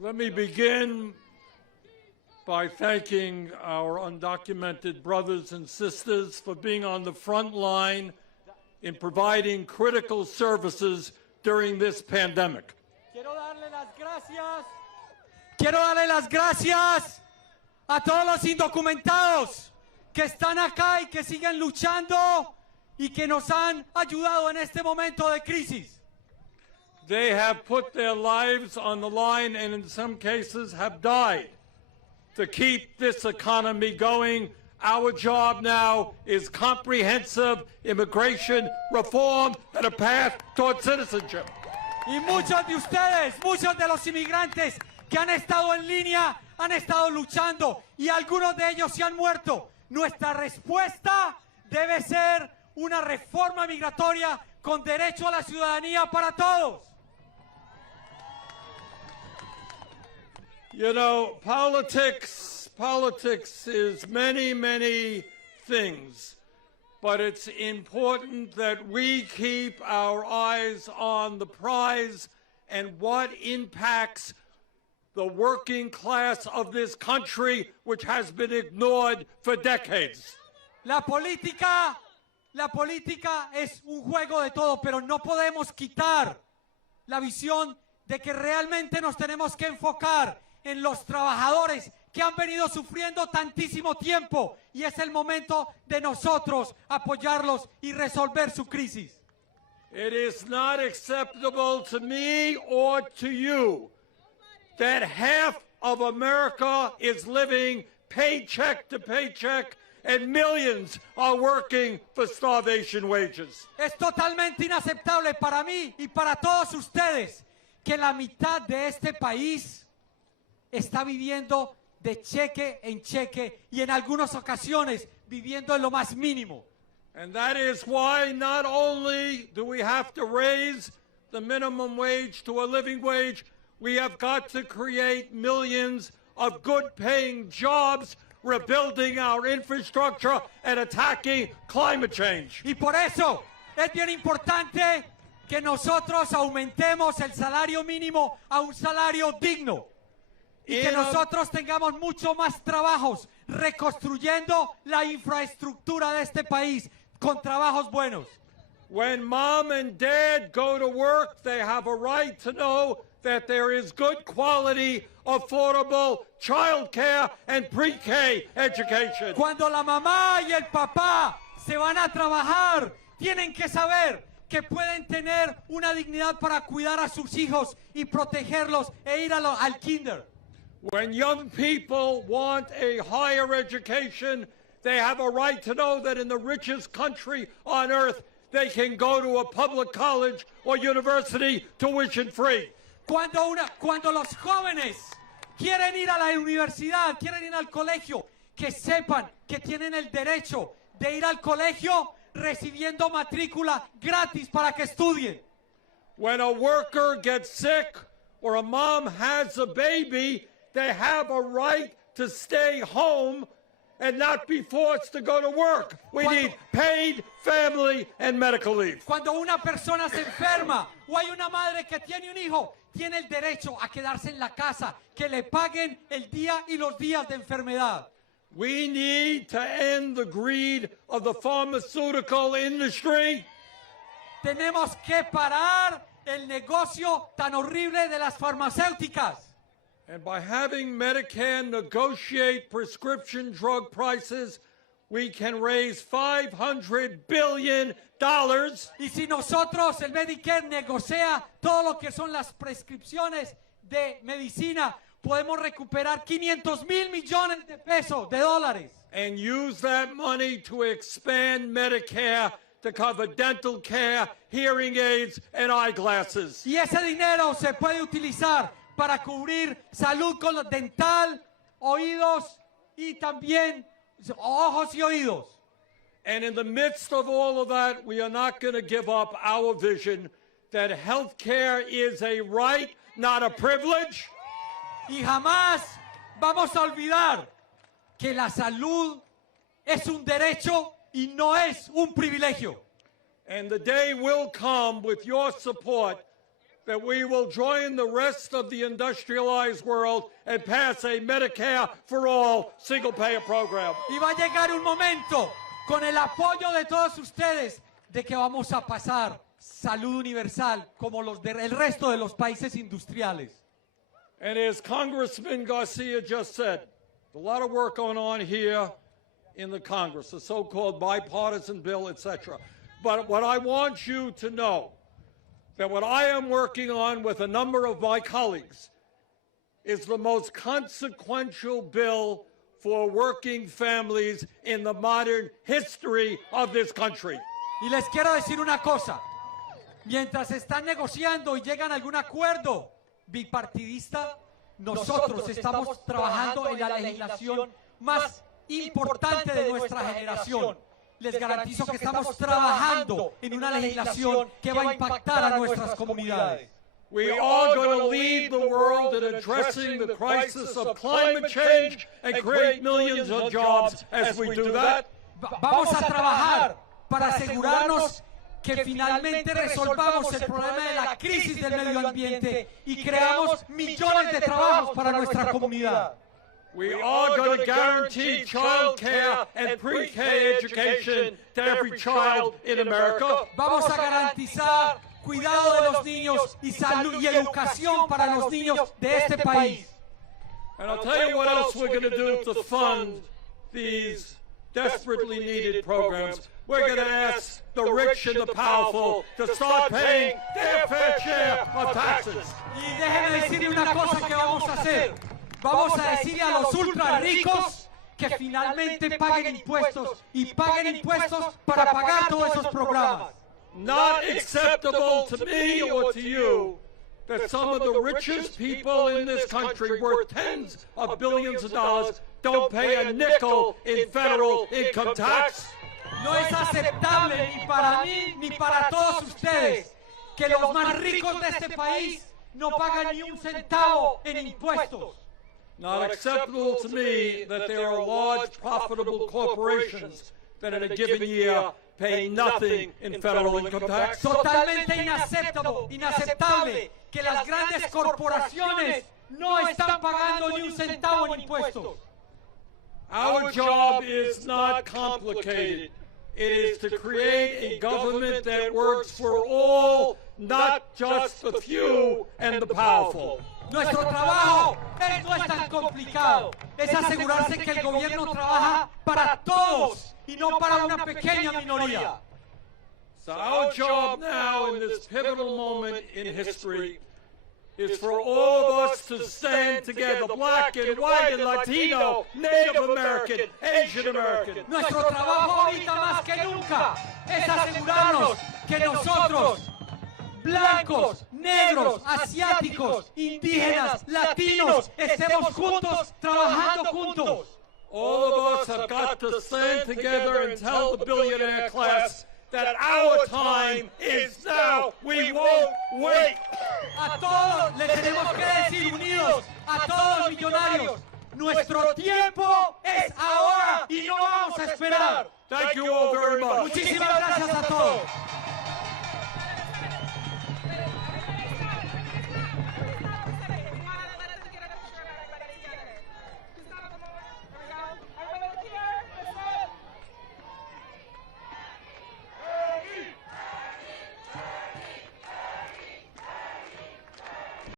Let me begin by thanking our undocumented brothers and sisters for being on the front line in providing critical services during this pandemic. Quiero darle las gracias a todos los indocumentados que están acá y que siguen luchando y que nos han ayudado en este momento de crisis. They have put their lives on the line and in some cases have died to keep this economy going. Our job now is comprehensive immigration reform and a path toward citizenship. Y muchos de ustedes, muchos de los inmigrantes que han estado en línea, han estado luchando y algunos de ellos se han muerto. Nuestra respuesta debe ser una reforma migratoria con derecho a la ciudadanía para todos. You know, politics is many things, but it's important that we keep our eyes on the prize and what impacts the working class of this country, which has been ignored for decades. La política es un juego de todo, pero no podemos quitar la visión de que realmente nos tenemos que enfocar en los trabajadores que han venido sufriendo tantísimo tiempo y es el momento de nosotros apoyarlos y resolver su crisis. It is not acceptable to me or to you that half of America is living paycheck to paycheck and millions are working for starvation wages. Es totalmente inaceptable para mí y para todos ustedes que la mitad de este país está viviendo de cheque en cheque y en algunas ocasiones viviendo en lo más mínimo. And that is why not only do we have to raise the minimum wage to a living wage, we have got to create millions of good-paying jobs, rebuilding our infrastructure and attacking climate change. Y por eso es bien importante que nosotros aumentemos el salario mínimo a un salario digno. Y que nosotros tengamos mucho más trabajos reconstruyendo la infraestructura de este país con trabajos buenos. When mom and dad go to work, they have a right to know that there is good quality, affordable child care and pre-K education. Cuando la mamá y el papá se van a trabajar, tienen que saber que pueden tener una dignidad para cuidar a sus hijos y protegerlos e ir al kinder. When young people want a higher education, they have a right to know that in the richest country on earth, they can go to a public college or university tuition free. Cuando los jóvenes quieren ir a la universidad, quieren ir al colegio, que sepan que tienen el derecho de ir al colegio recibiendo matrícula gratis para que estudien. When a worker gets sick or a mom has a baby, they have a right to stay home and not be forced to go to work. We need paid family and medical leave. Cuando una persona se enferma o hay una madre que tiene un hijo, tiene el derecho a quedarse en la casa, que le paguen el día y los días de enfermedad. We need to end the greed of the pharmaceutical industry. Tenemos que parar el negocio tan horrible de las farmacéuticas. And by having Medicare negotiate prescription drug prices, we can raise $500 billion. Y si nosotros, el Medicare, negocia todo lo que son las prescripciones de medicina, podemos recuperar 500,000 millones de pesos, de dólares. And use that money to expand Medicare to cover dental care, hearing aids, and eyeglasses. Y ese dinero se puede utilizar para cubrir salud dental, oídos y también ojos y oídos. And in the midst of all of that, we are not going to give up our vision that health care is a right, not a privilege. Y jamás vamos a olvidar que la salud es un derecho y no es un privilegio. And the day will come with your support that we will join the rest of the industrialized world and pass a Medicare for all single-payer program. Y va a llegar un momento, con el apoyo de todos ustedes, de que vamos a pasar salud universal como el resto de los países industriales. And as Congressman Garcia just said, a lot of work going on here in the Congress, the so-called bipartisan bill, etc. But what I want you to know, that what I am working on with a number of my colleagues is the most consequential bill for working families in the modern history of this country. Y les quiero decir una cosa, mientras están negociando y llegan a algún acuerdo bipartidista, nosotros estamos trabajando en la legislación más importante de nuestra generación. Les garantizo que estamos trabajando en una legislación que va a impactar a nuestras comunidades. We are going to lead the world in addressing the crisis of climate change and create millions of jobs as we do that. Vamos a trabajar para asegurarnos que finalmente resolvamos el problema de la crisis del medio ambiente y creamos millones de trabajos para nuestra comunidad. We are going to guarantee child care and pre-K education to every child in America. Vamos a garantizar cuidado de los niños y salud y educación para los niños de este país. And I'll tell you what else we're going to do to fund these desperately needed programs. We're going to ask the rich and the powerful to start paying their fair share of taxes. Y déjenme decirle una cosa que vamos a hacer. Vamos a decirle a los ultra ricos que finalmente paguen impuestos y paguen impuestos para pagar todos esos programas. Not acceptable to me or to you that some of the richest people in this country, worth tens of billions of dollars, don't pay a nickel in federal income tax. No es aceptable ni para mí ni para todos ustedes que los más ricos de este país no pagan ni un centavo en impuestos. Not acceptable to me that there are large profitable corporations that in a given year pay nothing in federal income tax. Totalmente inaceptable que las grandes corporaciones no están pagando ni un centavo en impuestos. Our job is not complicated. It is to create a government that works for all, not just the few and the powerful. Nuestro trabajo no es tan complicado. Es asegurarse que el gobierno trabaja para todos y no para una pequeña minoría. So our job now in this pivotal moment in history is for all of us to stand together, black and white and Latino, Native American, Asian American. Nuestro trabajo ahorita más que nunca es asegurarnos que nosotros, blancos, negros, asiáticos, indígenas, latinos, estemos juntos, trabajando juntos. All of us have got to stand together and tell the billionaire class that our time is now. We won't wait. A todos le tenemos que decir unidos, a todos los millonarios, nuestro tiempo es ahora y no vamos a esperar. Thank you all very much. Muchísimas gracias a todos.